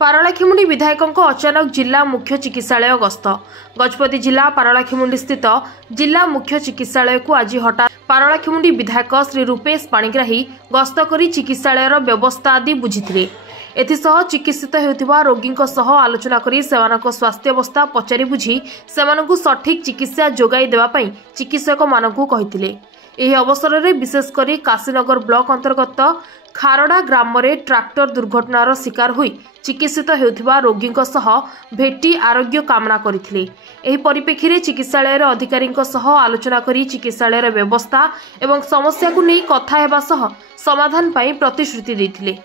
पारलाखेमुंडी विधायकों अचानक जिला मुख्य चिकित्सालय गस्त। गजपति जिला पारलाखेमुंडी स्थित जिला मुख्य चिकित्सालय को आज हठात पारलाखेमुंडी विधायक श्री रूपेश पाणिग्राही गस्त करी चिकित्सालयर व्यवस्था आदि बुझिथिले। एथिसह चिकित्सित हेउथिबा रोगींक सह आलोचना करी सेमानक स्वास्थ्य अवस्था पचारि बुझी सेमानकु सठिक चिकित्सा जोगाई देबा पई चिकित्सक मानकु कहिथिले। एही अवसर में विशेषकर काशीनगर ब्लॉक अंतर्गत खारड़ा ग्राम में ट्रैक्टर दुर्घटनार शिकार हुई चिकित्सित हेउथिबा रोगींक सह भेटी आरोग्य कामना करथिले। एही परिप्रेक्षी चिकित्सालय अधिकारी सह आलोचना करी चिकित्सालय व्यवस्था एवं समस्या को नहीं कथा हेबा सह समाधान पाई प्रतिश्रुति देथिले।